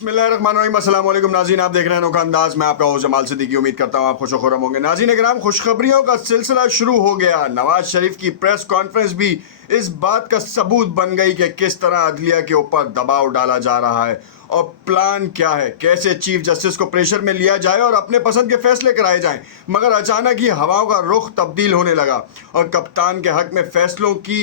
बिस्मिल्लाहिर्रहमानिर्रहीम, अस्सलाम वालेकुम नाज़रीन, आप देख रहे हैं अनोखा अंदाज। मैं आपका होस्ट जमाल सिद्दीकी। उम्मीद करता हूँ आप खुश और खुर्रम होंगे। नाज़रीन इकराम, खुशखबरियों का सिलसिला शुरू हो गया। नवाज शरीफ की प्रेस कॉन्फ्रेंस भी इस बात का सबूत बन गई कि किस तरह अदलिया के ऊपर दबाव डाला जा रहा है और प्लान क्या है, कैसे चीफ जस्टिस को प्रेशर में लिया जाए और अपने पसंद के फैसले कराए जाएं। मगर अचानक ही हवाओं का रुख तब्दील होने लगा और कप्तान के हक में फैसलों की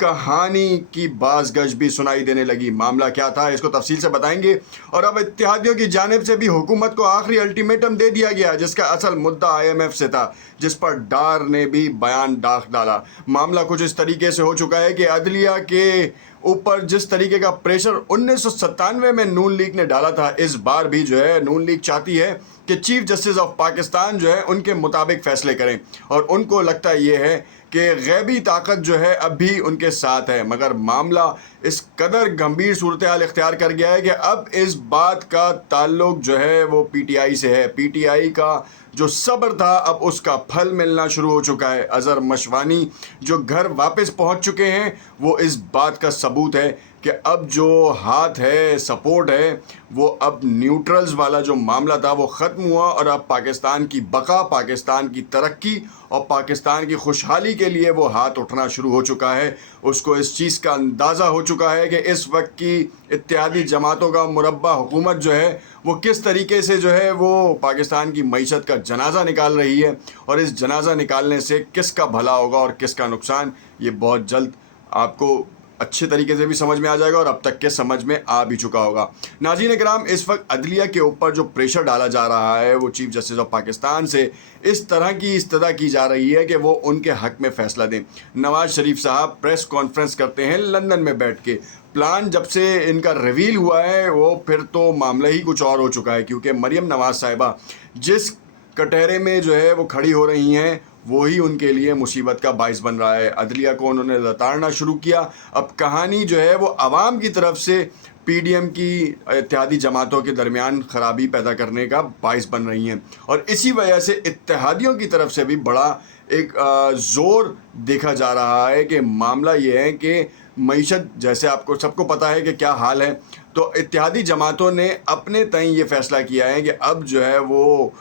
कहानी की बाज़गश भी सुनाई देने लगी। मामला क्या था, इसको तफसील से बताएंगे। और अब इत्तेहादियों की जानिब से भी हुकूमत को आखिरी अल्टीमेटम दे दिया गया, जिसका असल मुद्दा IMF से था, जिस पर डार ने भी बयान दाख डाला। मामला कुछ इस तरीके से हो चुका है कि अदलिया के ऊपर जिस तरीके का प्रेशर 1997 में नून लीग ने डाला था, इस बार भी जो है नून लीग चाहती है कि चीफ जस्टिस ऑफ पाकिस्तान जो है उनके मुताबिक फ़ैसले करें। और उनको लगता ये है कि गैबी ताकत जो है अब भी उनके साथ है। मगर मामला इस कदर गंभीर सूरत हाल इख्तियार कर गया है कि अब इस बात का ताल्लुक जो है वो PTI से है। PTI का जो सब्र था अब उसका फल मिलना शुरू हो चुका है। अज़हर मशवानी जो घर वापस पहुंच चुके हैं, वो इस बात का सबूत है कि अब जो हाथ है, सपोर्ट है, वो अब न्यूट्रल्स वाला जो मामला था वो ख़त्म हुआ और अब पाकिस्तान की बका, पाकिस्तान की तरक्की और पाकिस्तान की खुशहाली के लिए वो हाथ उठना शुरू हो चुका है। उसको इस चीज़ का अंदाज़ा हो चुका है कि इस वक्त की इत्तेहादी जमातों का मुरब्बा हुकूमत जो है वो किस तरीके से जो है वो पाकिस्तान की मईशत का जनाजा निकाल रही है और इस जनाजा निकालने से किसका भला होगा और किसका नुकसान, ये बहुत जल्द आपको अच्छे तरीके से भी समझ में आ जाएगा और अब तक के समझ में आ भी चुका होगा। नाज़रीन इकराम, इस वक्त अदलिया के ऊपर जो प्रेशर डाला जा रहा है वो चीफ जस्टिस ऑफ पाकिस्तान से इस तरह की इस्तदा की जा रही है कि वो उनके हक में फ़ैसला दें। नवाज शरीफ साहब प्रेस कॉन्फ्रेंस करते हैं लंदन में बैठ के। प्लान जब से इनका रिवील हुआ है वो फिर तो मामला ही कुछ और हो चुका है, क्योंकि मरियम नवाज साहिबा जिस कटहरे में जो है वो खड़ी हो रही हैं वही उनके लिए मुसीबत का बाइस बन रहा है। अदलिया को उन्होंने लताड़ना शुरू किया। अब कहानी जो है वो आवाम की तरफ से PDM की इत्तेहादी जमातों के दरमियान ख़राबी पैदा करने का बाइस बन रही हैं और इसी वजह से इत्तेहादियों की तरफ से भी बड़ा एक ज़ोर देखा जा रहा है कि मामला ये है कि मईशत, जैसे आपको सबको पता है कि क्या हाल है, तो इत्तेहादी जमातों ने अपने तय ये फ़ैसला किया है कि अब जो है वो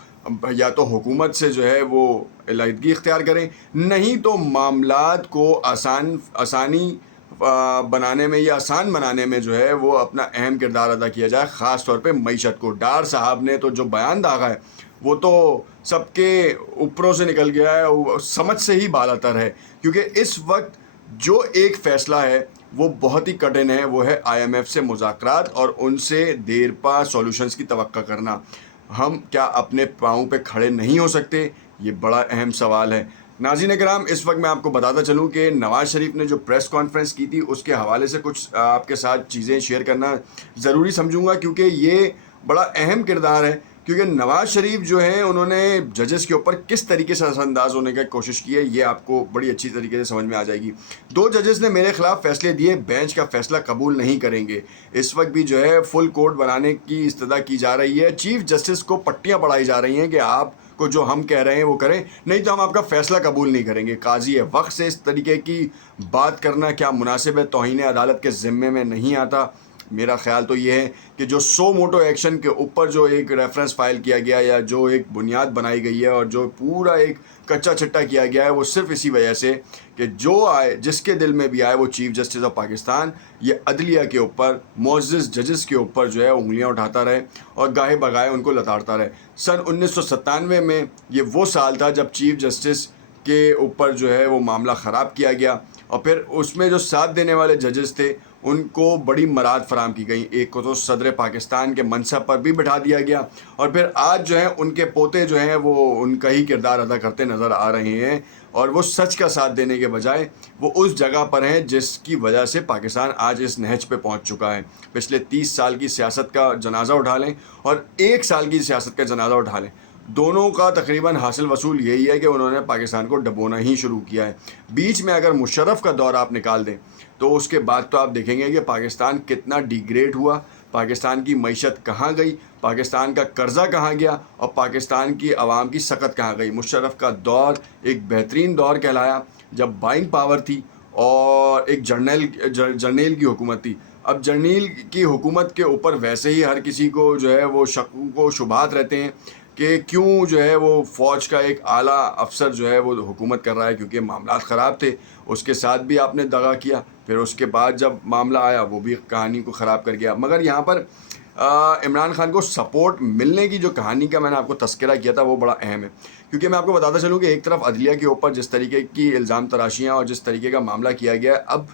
या तो हुकूमत से जो है वो इलाहिदगी इख्तियार करें, नहीं तो मामलात को आसानी बनाने में या आसान बनाने में जो है वो अपना अहम किरदार अदा किया जाए, ख़ास तौर पे मईशत को। डार साहब ने तो जो बयान दागा है वो तो सबके ऊपरों से निकल गया है, वो समझ से ही बालातर है, क्योंकि इस वक्त जो एक फ़ैसला है वो बहुत ही कठिन है, वो है IMF से मुज़ाकरात और उनसे देर पा सॉल्यूशंस की तवक्का करना। हम क्या अपने पाँव पे खड़े नहीं हो सकते, ये बड़ा अहम सवाल है। नाज़रीन कराम, इस वक्त मैं आपको बताता चलूँ कि नवाज़ शरीफ ने जो प्रेस कॉन्फ्रेंस की थी उसके हवाले से कुछ आपके साथ चीज़ें शेयर करना ज़रूरी समझूंगा, क्योंकि ये बड़ा अहम किरदार है। क्योंकि नवाज़ शरीफ जो हैं उन्होंने जजेस के ऊपर किस तरीके से असरअंदाज होने की कोशिश की है, ये आपको बड़ी अच्छी तरीके से समझ में आ जाएगी। 2 जजेस ने मेरे ख़िलाफ़ फ़ैसले दिए, बेंच का फ़ैसला कबूल नहीं करेंगे। इस वक्त भी जो है फुल कोर्ट बनाने की इस्तदा की जा रही है। चीफ जस्टिस को पट्टियाँ पढ़ाई जा रही हैं कि आप को जो हम कह रहे हैं वो करें, नहीं तो हम आपका फ़ैसला कबूल नहीं करेंगे। काजी वक्त से इस तरीके की बात करना क्या मुनासिब है, तौहीन अदालत के ज़िम्मे में नहीं आता। मेरा ख्याल तो ये है कि जो सो मोटो एक्शन के ऊपर जो एक रेफरेंस फाइल किया गया या जो एक बुनियाद बनाई गई है और जो पूरा एक कच्चा चिट्टा किया गया है, वो सिर्फ इसी वजह से कि जो आए, जिसके दिल में भी आए, वो चीफ जस्टिस ऑफ पाकिस्तान ये अदलिया के ऊपर, मोअज़्ज़ज़ जजेस के ऊपर जो है उंगलियां उठाता रहे और गाहे बगाए उनको लताड़ता रहे। सन 1997 में ये वो साल था जब चीफ जस्टिस के ऊपर जो है वो मामला ख़राब किया गया और फिर उसमें जो साथ देने वाले जजेस थे उनको बड़ी मराद फराम की गई। एक को तो सदर पाकिस्तान के मनसब पर भी बिठा दिया गया और फिर आज जो है उनके पोते जो हैं वो उनका ही किरदार अदा करते नज़र आ रहे हैं और वो सच का साथ देने के बजाय वो उस जगह पर हैं जिसकी वजह से पाकिस्तान आज इस नहज पे पहुंच चुका है। पिछले 30 साल की सियासत का जनाजा उठा लें और 1 साल की सियासत का जनाजा उठा लें, दोनों का तकरीबन हासिल वसूल यही है कि उन्होंने पाकिस्तान को डबोना ही शुरू किया है। बीच में अगर मुशर्रफ का दौर आप निकाल दें तो उसके बाद तो आप देखेंगे कि पाकिस्तान कितना डिग्रेड हुआ, पाकिस्तान की मईशत कहाँ गई, पाकिस्तान का कर्जा कहाँ गया और पाकिस्तान की आवाम की सकत कहाँ गई। मुशर्रफ का दौर एक बेहतरीन दौर कहलाया जब बाइंग पावर थी और एक जर्नल की हुकूमत थी। اب جرنیل کی حکومت کے اوپر ویسے ہی ہر کسی کو جو ہے وہ شک و شبہات رہتے ہیں کہ کیوں جو ہے وہ فوج کا ایک اعلیٰ افسر جو ہے وہ حکومت کر رہا ہے، کیونکہ معاملات خراب تھے، اس کے ساتھ بھی آپ نے دغا کیا، پھر اس کے بعد جب معاملہ آیا وہ بھی کہانی کو خراب کر گیا۔ مگر یہاں پر عمران خان کو سپورٹ ملنے کی جو کہانی کا میں نے آپ کو تذکرہ کیا تھا وہ بڑا اہم ہے، کیونکہ میں آپ کو بتاتا چلوں کہ ایک طرف عدلیہ کے اوپر جس طریقے کی الزام تراشیاں اور جس طریقے کا معاملہ کیا گیا ہے، اب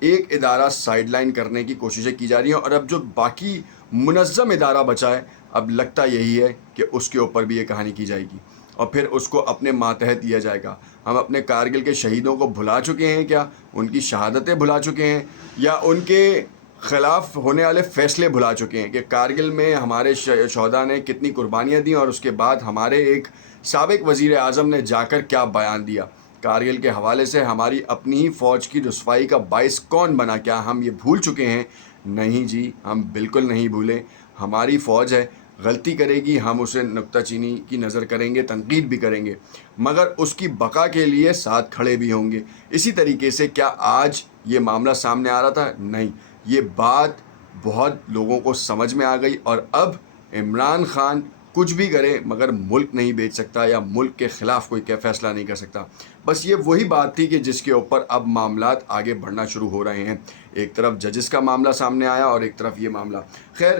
ایک ادارہ سائیڈ لائن کرنے کی کوششیں کی جا رہی ہیں، اور اب جو باقی منظم ادارہ بچا ہے اب لگتا یہی ہے کہ اس کے اوپر بھی یہ کہانی کی جائے گی اور پھر اس کو اپنے ماتحت لیا جائے گا۔ ہم اپنے کارگل کے شہیدوں کو بھلا چکے ہیں کیا؟ ان کی شہادتیں بھلا چکے ہیں یا ان کے خلاف ہونے والے فیصلے بھلا چکے ہیں کہ کارگل میں ہمارے شہداء نے کتنی قربانیاں دیں اور اس کے بعد ہمارے ایک سابق وزیر اعظم نے جا کر کیا بیان دیا؟ کارگل کے حوالے سے ہماری اپنی ہی فوج کی رسوائی کا باعث کون بنا؟ کیا ہم یہ بھول چکے ہیں؟ نہیں جی، ہم بالکل نہیں بھولے۔ ہماری فوج ہے، غلطی کرے گی ہم اسے نکتہ چینی کی نظر کریں گے، تنقید بھی کریں گے، مگر اس کی بقا کے لیے ساتھ کھڑے بھی ہوں گے۔ اسی طریقے سے کیا آج یہ معاملہ سامنے آ رہا تھا؟ نہیں، یہ بات بہت لوگوں کو سمجھ میں آ گئی، اور اب عمران خان کچھ بھی کرے مگر ملک نہیں بیچ سکتا یا ملک کے خلاف کوئی فیصلہ نہیں کر سکتا۔ بس یہ وہی بات تھی کہ جس کے اوپر اب معاملات آگے بڑھنا شروع ہو رہے ہیں۔ ایک طرف ججز کا معاملہ سامنے آیا اور ایک طرف یہ معاملہ۔ خیر،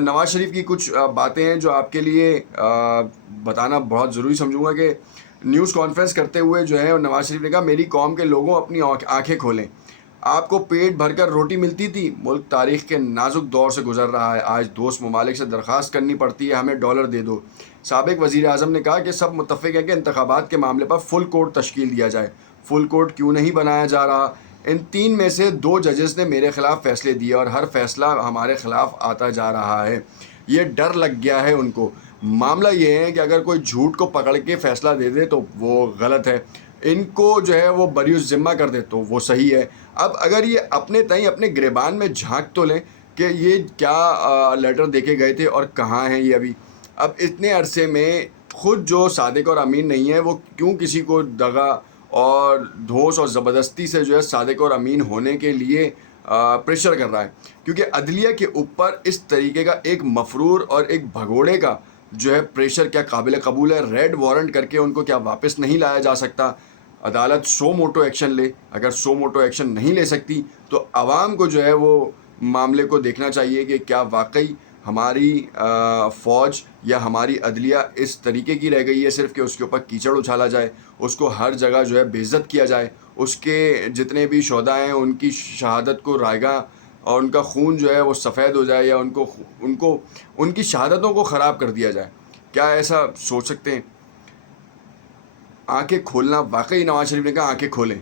نواز شریف کی کچھ باتیں ہیں جو آپ کے لیے بتانا بہت ضروری سمجھوں گا کہ نیوز کانفرنس کرتے ہوئے جو ہے نواز شریف نے کہا میری قوم کے لوگوں اپنی آنکھیں کھولیں، آپ کو پیٹ بھر کر روٹی ملتی تھی، ملک تاریخ کے نازک دور سے گزر رہا ہے، آج دوست ممالک سے درخواست کرنی پڑتی ہے ہمیں ڈالر دے دو۔ سابق وزیر اعظم نے کہا کہ سب متفق ہیں کہ انتخابات کے معاملے پر فل کورٹ تشکیل دیا جائے، فل کورٹ کیوں نہیں بنایا جا رہا؟ ان 3 میں سے 2 ججز نے میرے خلاف فیصلے دیے اور ہر فیصلہ ہمارے خلاف آتا جا رہا ہے، یہ ڈر لگ گیا ہے ان کو۔ معاملہ یہ ہے کہ اگر کوئی جھوٹ کو پکڑ کے فیصلہ دے دے تو وہ غلط ہے، ان کو جو ہے وہ بری الذمہ کر دے تو وہ صحیح ہے۔ اب اگر یہ اپنے تئیں اپنے گریبان میں جھانک تو لیں کہ یہ کیا لیٹر دے کے گئے تھے اور کہاں ہیں یہ ابھی۔ اب اتنے عرصے میں خود جو صادق اور امین نہیں ہے وہ کیوں کسی کو دغا اور دھوس اور زبردستی سے جو ہے صادق اور امین ہونے کے لیے پریشر کر رہا ہے؟ کیونکہ عدلیہ کے اوپر اس طریقے کا ایک مفرور اور ایک بھگوڑے کا جو ہے پریشر کیا قابل قبول ہے؟ ریڈ وارنٹ کر کے ان کو کیا واپس نہیں لایا جا سکتا؟ عدالت سو موٹو ایکشن لے، اگر سو موٹو ایکشن نہیں لے سکتی تو عوام کو جو ہے وہ معاملے کو دیکھنا چاہیے کہ کیا واقعی ہماری فوج یا ہماری عدلیہ اس طریقے کی رہ گئی ہے صرف کہ اس کے اوپر کیچڑ اچھالا جائے، اس کو ہر جگہ جو ہے بے عزت کیا جائے، اس کے جتنے بھی شہداء ہیں ان کی شہادت کو رائیگاں اور ان کا خون جو ہے وہ سفید ہو جائے یا ان کی شہادتوں کو خراب کر دیا جائے؟ کیا ایسا سوچ سکتے ہیں؟ آنکھیں کھولنا، واقعی نواز شریف نے کہا آنکھیں کھولیں،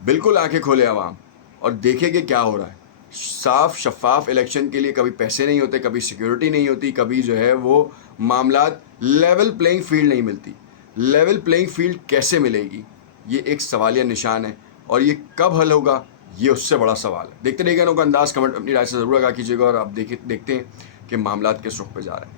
بالکل آنکھیں کھولے عوام اور دیکھیں کہ کیا ہو رہا ہے۔ صاف شفاف الیکشن کے لیے کبھی پیسے نہیں ہوتے، کبھی سیکیورٹی نہیں ہوتی، کبھی جو ہے وہ معاملات لیول پلینگ فیلڈ نہیں ملتی۔ لیول پلینگ فیلڈ کیسے ملے گی؟ یہ ایک سوالیہ نشان ہے، اور یہ کب حل ہوگا یہ اس سے بڑا سوال ہے۔ دیکھتے رہیے گا نوک انداز، کمنٹ اپنی رائے سے ضرور آگاہ کیجیے گا، اور آپ دیکھتے ہیں کہ معاملات کس رخ پہ جا رہے ہیں۔